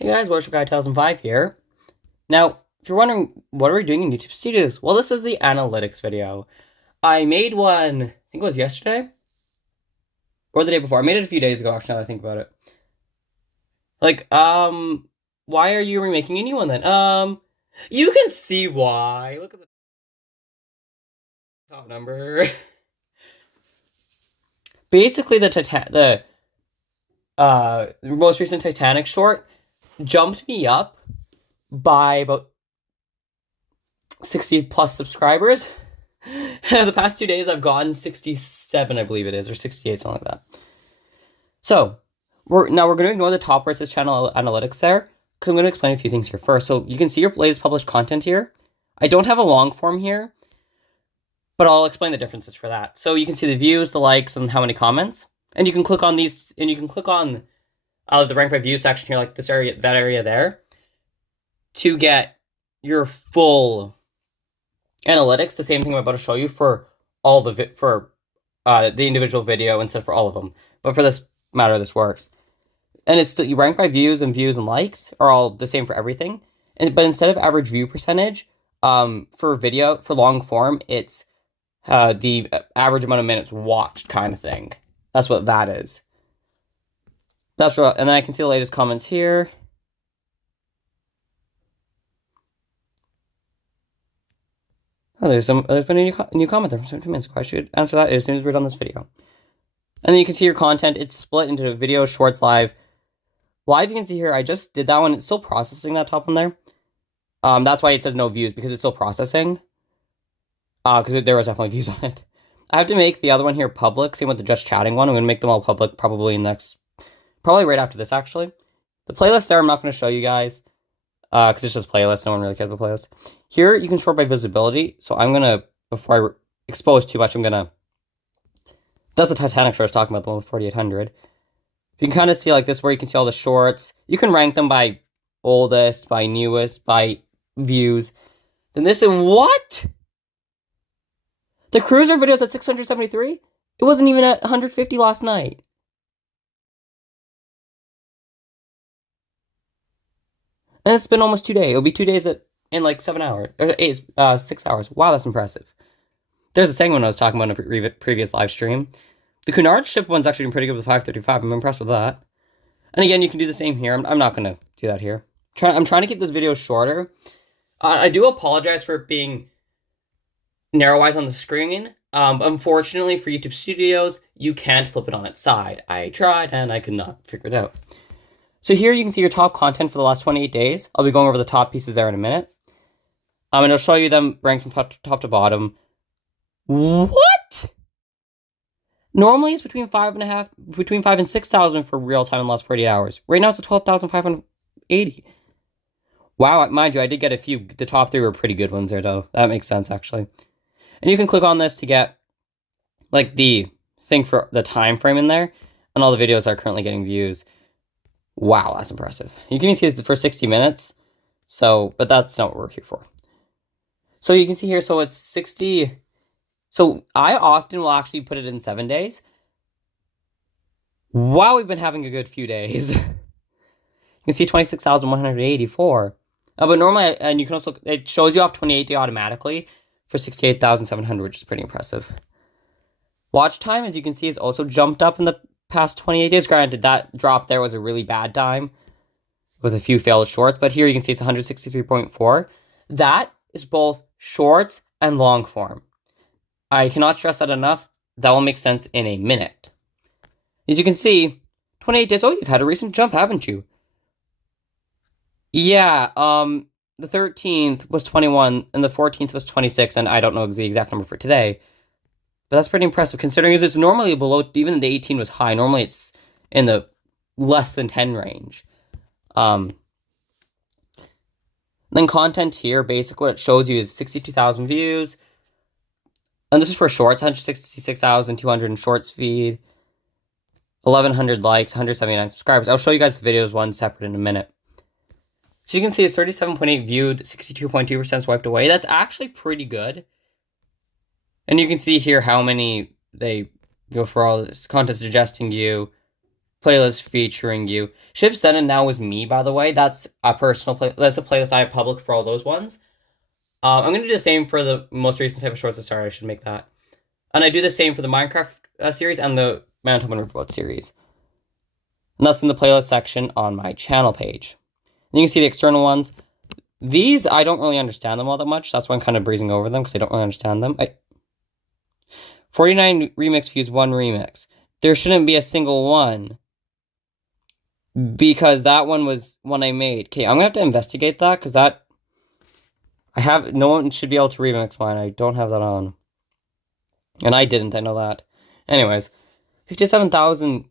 Hey guys, Worship Guy 2005 here. Now, if you're wondering what are we doing in YouTube Studios, well, this is the analytics video. I made one, I think it was yesterday or the day before. I made it a few days ago, actually, now that I think about it. Why are you remaking a new one then? You can see why. Look at the top number. Basically, the most recent Titanic short jumped me up by about 60 plus subscribers. The past 2 days, I've gotten 67, I believe it is, or 68, something like that. So, we're going to ignore the top where it says channel analytics there, because I'm going to explain a few things here first. So, you can see your latest published content here. I don't have a long form here, but I'll explain the differences for that. So, you can see the views, the likes, and how many comments. And you can click on these, and you can click on the rank by view section here, like this area, that area there, to get your full analytics. The same thing I'm about to show you for all the the individual video instead for all of them. But for this matter, this works. And it's still, you rank by views and likes are all the same for everything. But instead of average view percentage, for video, for long form, it's the average amount of minutes watched kind of thing. That's what that is. That's right. And then I can see the latest comments here. Oh, there's been a new comment there from 17 minutes ago. I should answer that as soon as we're done this video. And then you can see your content. It's split into video, shorts, live. Live, you can see here, I just did that one. It's still processing that top one there. That's why it says no views, because it's still processing. Because there was definitely views on it. I have to make the other one here public. Same with the just chatting one. I'm going to make them all public probably right after this, actually. The playlist there, I'm not going to show you guys. Because it's just playlist. No one really cares about playlist. Here, you can sort by visibility. So I'm going to, before I expose too much, that's the Titanic show I was talking about, the one with 4,800. You can kind of see like this, where you can see all the shorts. You can rank them by oldest, by newest, by views. Then this is what? The cruiser video's at 673? It wasn't even at 150 last night. And it's been almost 2 days. It'll be 2 days in like 7 hours. Or 6 hours. Wow, that's impressive. There's a second one I was talking about in a previous live stream. The Cunard ship one's actually been pretty good with 535. I'm impressed with that. And again, you can do the same here. I'm not going to do that here. I'm trying to keep this video shorter. I do apologize for it being narrow-wise on the screen. Unfortunately, for YouTube Studios, you can't flip it on its side. I tried, and I could not figure it out. So here you can see your top content for the last 28 days. I'll be going over the top pieces there in a minute. And I'll show you them ranked from top to bottom. What? Normally it's between 5 and 6,000 for real time in the last 48 hours. Right now it's at 12,580. Wow, mind you, I did get a few. The top 3 were pretty good ones there, though. That makes sense, actually. And you can click on this to get like the thing for the time frame in there, and all the videos are currently getting views. Wow, that's impressive. You can see it for 60 minutes. So, but that's not what we're here for. So you can see here, so it's 60. So I often will actually put it in 7 days. Wow, we've been having a good few days. You can see 26,184. But normally, and you can also, it shows you off 28 day automatically for 68,700, which is pretty impressive. Watch time, as you can see, is also jumped up in the past 28 days. Granted, that drop there was a really bad time with a few failed shorts, but here you can see it's 163.4. That is both shorts and long form. I cannot stress that enough. That will make sense in a minute. As you can see, 28 days. Oh, you've had a recent jump, haven't you? Yeah, the 13th was 21, and the 14th was 26, and I don't know the exact number for today. But that's pretty impressive, considering it's normally below, even the 18 was high. Normally it's in the less than 10 range. Then content here, basically what it shows you is 62,000 views. And this is for shorts, 166,200 in shorts feed. 1,100 likes, 179 subscribers. I'll show you guys the videos one separate in a minute. So you can see it's 37.8 viewed, 62.2% swiped away. That's actually pretty good. And you can see here how many they go for all this content suggesting you, playlist featuring you. Ships Then and Now is me, by the way. That's a personal that's a playlist I have public for all those ones. I'm gonna do the same for the most recent type of shorts that started. I should make that. And I do the same for the Minecraft series and the Manitoba Riverboat series. And that's in the playlist section on my channel page. And you can see the external ones. These, I don't really understand them all that much. That's why I'm kind of breezing over them, because I don't really understand them. 49 remix views, 1 remix. There shouldn't be a single one, because that one was one I made. Okay, I'm going to have to investigate that, because that... no one should be able to remix mine. I don't have that on. And I didn't, I know that. Anyways, 57,000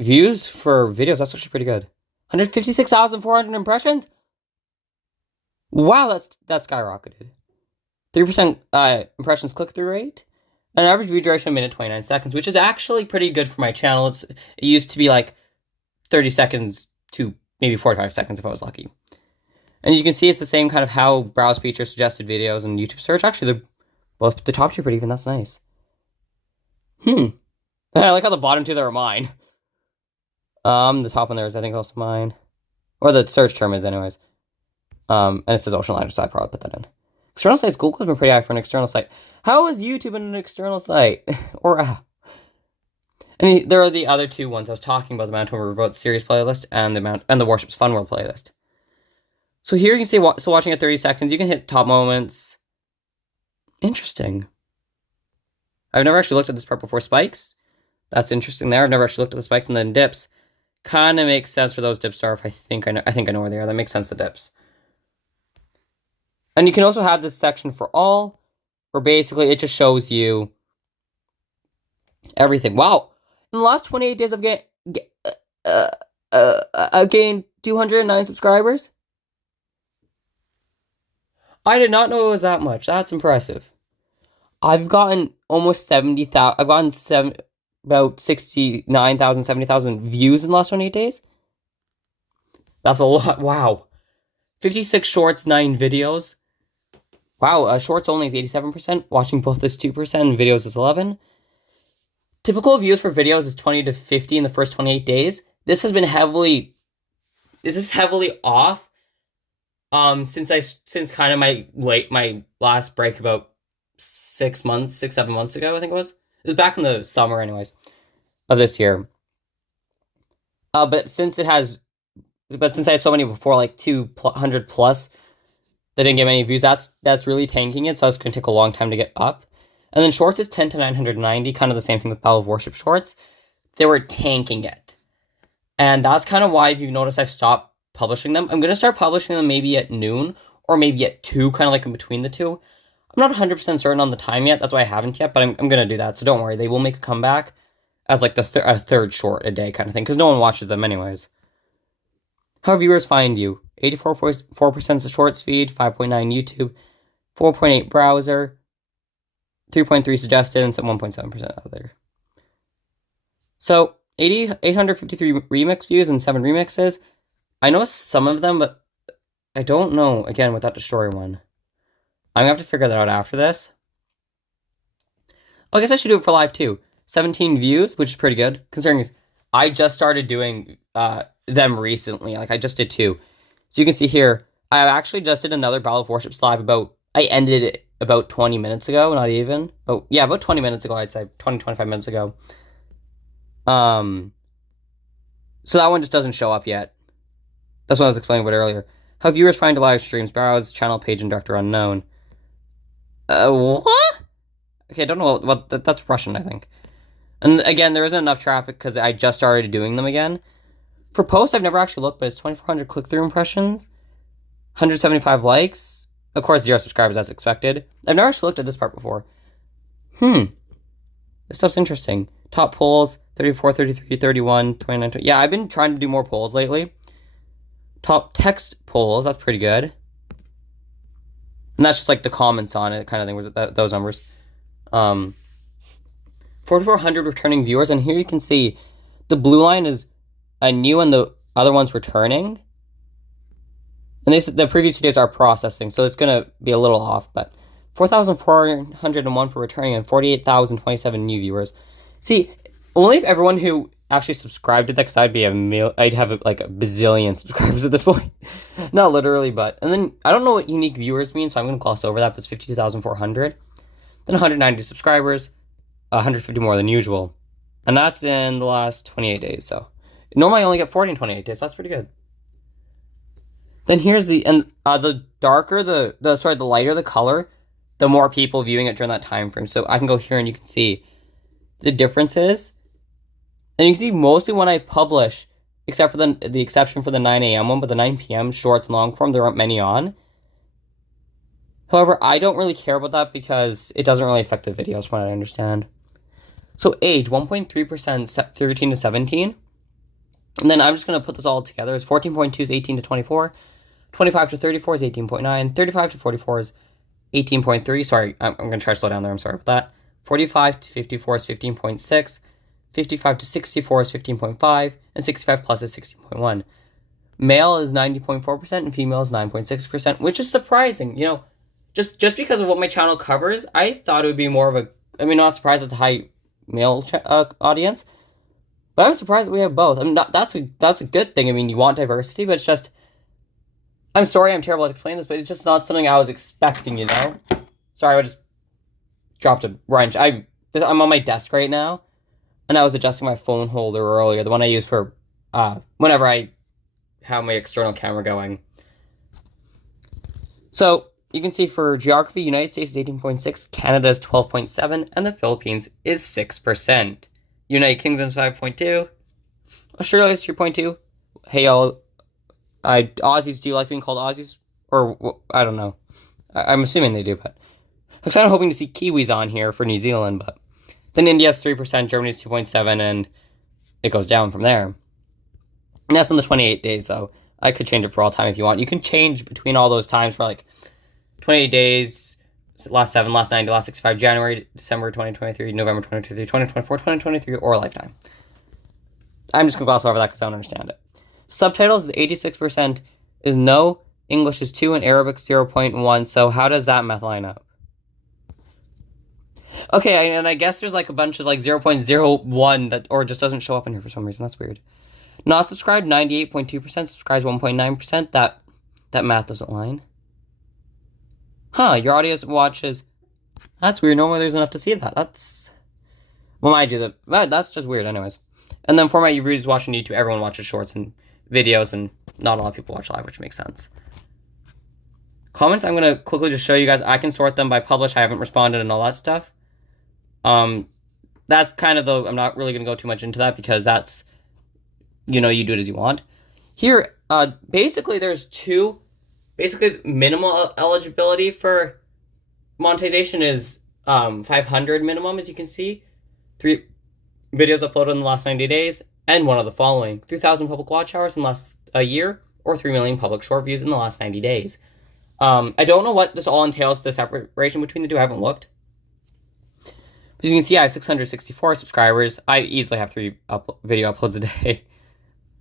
views for videos, that's actually pretty good. 156,400 impressions? Wow, that's skyrocketed. 3% impressions click-through rate. An average view duration of 1:29 seconds, which is actually pretty good for my channel. It used to be like 30 seconds to maybe 45 seconds if I was lucky. And you can see it's the same kind of how browse feature suggested videos and YouTube search. Actually, both the top two are pretty even. That's nice. I like how the bottom two there are mine. The top one there is, I think, also mine. Or the search term is, anyways. And it says Ocean Liner, so I probably put that in. External sites, Google has been pretty high for an external site. How is YouTube an external site? And there are the other two ones I was talking about, the Manitoba Riverboat series playlist and the Warships Fun World playlist. So here you can see, so watching at 30 seconds, you can hit top moments. Interesting. I've never actually looked at this part before. Spikes. That's interesting there. I've never actually looked at the spikes. And then dips. Kind of makes sense for those dips are, if I think I know where they are. That makes sense, the dips. And you can also have this section for all, where basically it just shows you everything. Wow. In the last 28 days, I've gained 209 subscribers. I did not know it was that much. That's impressive. I've gotten almost 70,000. I've gotten about 69,000, 70,000 views in the last 28 days. That's a lot. Wow. 56 shorts, 9 videos. Wow, shorts only is 87%. Watching both is 2%, and videos is 11%. Typical views for videos is 20 to 50 in the first 28 days. This has been heavily off. Since kind of my last break about 7 months ago, I think it was. It was back in the summer, anyways, of this year. But since I had so many before, like 200 plus, that didn't get many views, that's really tanking it, so it's going to take a long time to get up. And then shorts is 10 to 990, kind of the same thing with Battle of Warship shorts. They were tanking it. And that's kind of why, if you've noticed, I've stopped publishing them. I'm going to start publishing them maybe at noon, or maybe at 2, kind of like in between the two. I'm not 100% certain on the time yet, that's why I haven't yet, but I'm going to do that, so don't worry, they will make a comeback as like a third short a day kind of thing, because no one watches them anyways. How viewers find you? 84% the shorts feed, 5.9 YouTube, 4.8 browser, 3.3 suggested, and 1.7% other. So, 853 remix views and 7 remixes. I know some of them, but I don't know, again, with that Destroyer one. I'm going to have to figure that out after this. I guess I should do it for live, too. 17 views, which is pretty good, considering I just started doing them recently. Like, I just did 2. So you can see here, I actually just did another Battle of Warships live I ended it about 20 minutes ago, not even. But yeah, about 20 minutes ago, I'd say. 20, 25 minutes ago. So that one just doesn't show up yet. That's what I was explaining about earlier. How viewers find live streams, browse, channel page, and director unknown. What? Okay, I don't know what that's Russian, I think. And again, there isn't enough traffic because I just started doing them again. For posts, I've never actually looked, but it's 2,400 click-through impressions, 175 likes, of course, 0 subscribers as expected. I've never actually looked at this part before. This stuff's interesting. Top polls, 34, 33, 31, 29, 20. Yeah, I've been trying to do more polls lately. Top text polls, that's pretty good. And that's just like the comments on it kind of thing, was those numbers. 4,400 returning viewers, and here you can see the blue line is new and the other one's returning. And the previous 2 days are processing, so it's going to be a little off, but 4,401 for returning and 48,027 new viewers. See, only if everyone who actually subscribed to that because I'd have like a bazillion subscribers at this point. Not literally, but. And then I don't know what unique viewers mean, so I'm going to gloss over that, but it's 52,400. Then 190 subscribers, 150 more than usual. And that's in the last 28 days, so. Normally I only get 40 in 28 days, so that's pretty good. Then here's the darker the lighter the color, the more people viewing it during that time frame. So I can go here and you can see the differences. And you can see mostly when I publish, except for the exception for the 9 a.m. one, but the 9 p.m. shorts and long form, there aren't many on. However, I don't really care about that because it doesn't really affect the videos from what I understand. So age, 1.3%, 13 to 17. And then I'm just going to put this all together. It's 14.2 is 18 to 24. 25 to 34 is 18.9. 35 to 44 is 18.3. Sorry, I'm going to try to slow down there. I'm sorry about that. 45 to 54 is 15.6. 55 to 64 is 15.5. And 65 plus is 16.1. Male is 90.4% and female is 9.6%, which is surprising. You know, just because of what my channel covers, I thought it would be more of a... I mean, not surprised it's a high male audience. But I'm surprised that we have both. I mean, that's a good thing. I mean, you want diversity, but it's just... I'm sorry I'm terrible at explaining this, but it's just not something I was expecting, you know? Sorry, I just dropped a wrench. I'm on my desk right now, and I was adjusting my phone holder earlier, the one I use for whenever I have my external camera going. So, you can see for geography, United States is 18.6, Canada is 12.7, and the Philippines is 6%. United Kingdom is 5.2, Australia is 3.2. Hey, y'all. Aussies, do you like being called Aussies? Or, I don't know. I'm assuming they do, but... I was kind of hoping to see Kiwis on here for New Zealand, but... Then India's 3%, Germany's 2.7, and it goes down from there. And that's on the 28 days, though. I could change it for all time if you want. You can change between all those times for, like, 28 days, last 7, last 90, last 65, January, December 2023, November 2023, 2024, 2023, or lifetime. I'm just going to gloss over that because I don't understand it. Subtitles is 86%, is no, English is 2, and Arabic 0.1, so how does that math line up? Okay, and I guess there's like a bunch of like 0.01 that, or just doesn't show up in here for some reason, that's weird. Not subscribed, 98.2%, subscribed 1.9%, that math doesn't line. Huh, your audience watches, that's weird, normally there's enough to see that, that's, well, mind you, that's just weird anyways. And then for my reviews watching YouTube, everyone watches shorts and videos, and not a lot of people watch live, which makes sense. Comments, I'm going to quickly just show you guys. I can sort them by publish, I haven't responded, and all that stuff. That's kind of the... I'm not really going to go too much into that, because that's... You know, you do it as you want. Here, basically, there's two... Basically, minimal eligibility for monetization is 500 minimum, as you can see. 3 videos uploaded in the last 90 days, and one of the following. 3,000 public watch hours in the last year, or 3 million public short views in the last 90 days. I don't know what this all entails, the separation between the two, I haven't looked. But as you can see, I have 664 subscribers. I easily have 3 video uploads a day.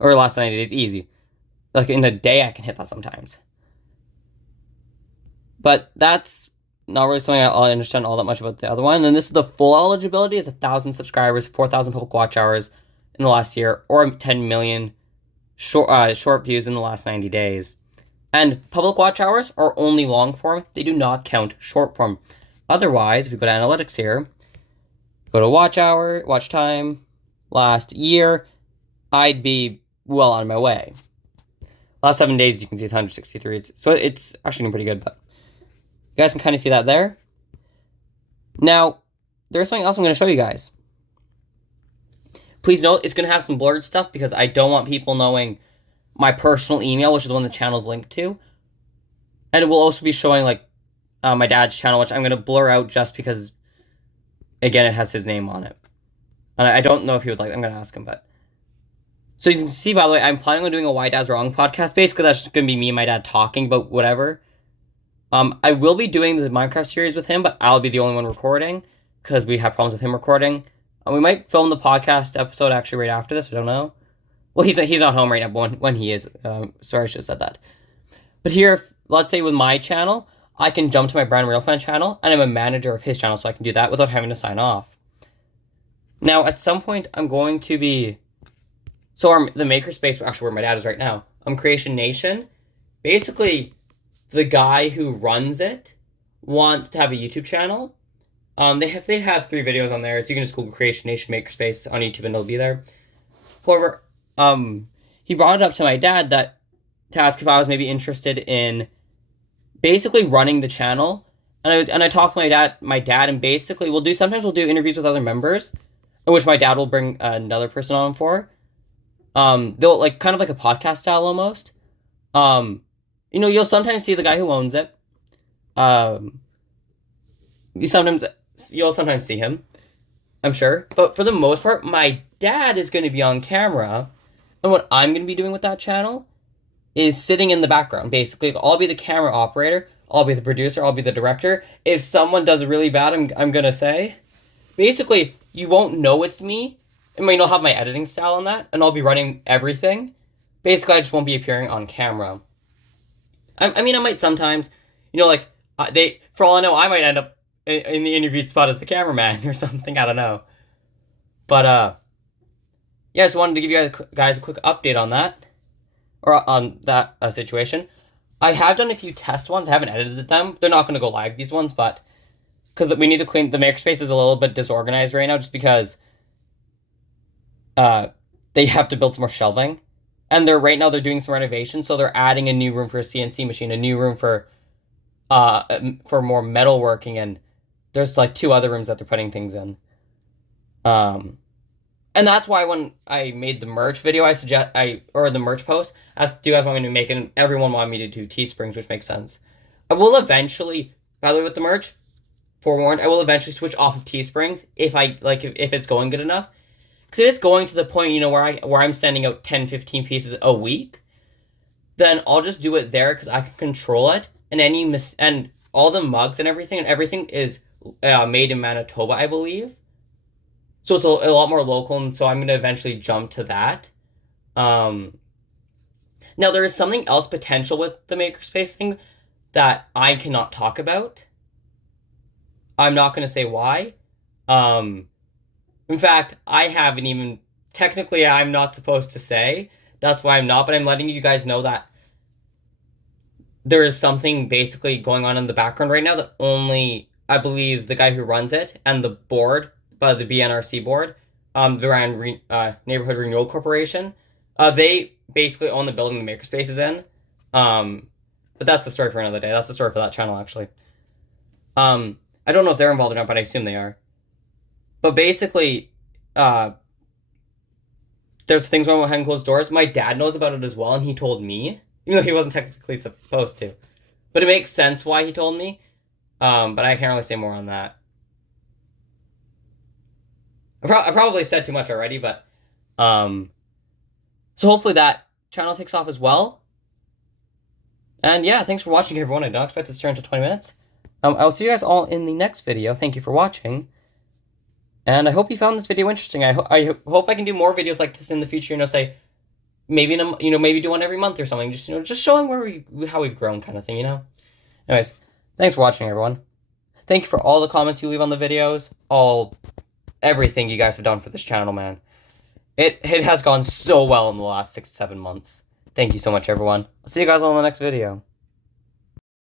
Or the last 90 days, easy. Like, in a day, I can hit that sometimes. But that's not really something I understand all that much about the other one. And then this is the full eligibility, is 1,000 subscribers, 4,000 public watch hours in the last year, or 10 million short views in the last 90 days. And public watch hours are only long form. They do not count short form. Otherwise, if we go to analytics here, go to watch hour, watch time, last year, I'd be well on my way. Last 7 days, you can see it's 163. So it's actually pretty good, but you guys can kind of see that there. Now, there's something else I'm going to show you guys. Please note, it's going to have some blurred stuff because I don't want people knowing my personal email, which is the one the channel's linked to. And it will also be showing, like, my dad's channel, which I'm going to blur out just because, again, it has his name on it. And I don't know if he would like it. I'm going to ask him, but... So you can see, by the way, I'm planning on doing a Why Dad's Wrong podcast. Basically, that's just going to be me and my dad talking about whatever. I will be doing the Minecraft series with him, but I'll be the only one recording because we have problems with him recording. We might film the podcast episode actually right after this. I don't know. Well, he's not home right now, but when he is, sorry, I should have said that. But here, let's say with my channel, I can jump to my Brand Real Fan channel, and I'm a manager of his channel, so I can do that without having to sign off. Now, at some point, I'm going to be So the makerspace, actually where my dad is right now, Creation Nation, basically the guy who runs it wants to have a YouTube channel. They have 3 videos on there, so you can just Google Creation Nation Makerspace on YouTube and it'll be there. However, he brought it up to my dad to ask if I was maybe interested in basically running the channel. And I talked to my dad, and basically sometimes we'll do interviews with other members, in which my dad will bring another person on for. They'll like kind of like a podcast style almost. You'll sometimes see the guy who owns it. You'll sometimes see him, I'm sure. But for the most part, my dad is going to be on camera, and what I'm going to be doing with that channel is sitting in the background. Basically, I'll be the camera operator, I'll be the producer, I'll be the director. If someone does really bad, I'm going to say, basically, you won't know it's me. I mean, I'll have my editing style on that, and I'll be running everything. Basically, I just won't be appearing on camera. I mean, I might sometimes, for all I know, I might end up in the interviewed spot as the cameraman or something. I don't know. But, yeah, I just wanted to give you guys a quick update on that, or on that situation. I have done a few test ones. I haven't edited them. They're not going to go live, these ones, but because we need to clean, the makerspace is a little bit disorganized right now just because they have to build some more shelving. And right now they're doing some renovations, so they're adding a new room for a CNC machine, a new room for more metalworking, and there's like 2 other rooms that they're putting things in. And that's why when I made the merch video, or the merch post, I asked, do you guys want me to make it? And everyone wanted me to do Teesprings, which makes sense. I will eventually, by the way, with the merch, forewarned, I will eventually switch off of Teesprings if it's going good enough. Because it is going to the point, where I'm sending out 10, 15 pieces a week. Then I'll just do it there because I can control it. And all the mugs and everything is made in Manitoba, I believe. So it's a lot more local, and so I'm going to eventually jump to that. Now, there is something else potential with the makerspace thing that I cannot talk about. I'm not going to say why. In fact, I haven't even... Technically, I'm not supposed to say. That's why I'm not, but I'm letting you guys know that there is something basically going on in the background right now that only, I believe, the guy who runs it and the board, the BNRC board, the Neighborhood Renewal Corporation, they basically own the building the makerspace is in. But that's a story for another day. That's the story for that channel, actually. I don't know if they're involved or not, but I assume they are. But basically, there's things going on behind closed doors. My dad knows about it as well, and he told me, even though he wasn't technically supposed to. But it makes sense why he told me. But I can't really say more on that. I probably said too much already, but so hopefully that channel takes off as well. And yeah, thanks for watching, everyone. I don't expect this to turn to 20 minutes. I'll see you guys all in the next video. Thank you for watching. And I hope you found this video interesting. I hope I can do more videos like this in the future. Say maybe maybe do one every month or something. Just showing how we've grown, kind of thing. Anyways, thanks for watching, everyone. Thank you for all the comments you leave on the videos, everything you guys have done for this channel, man. It has gone so well in the last 6-7 months. Thank you so much, everyone. I'll see you guys all in the next video.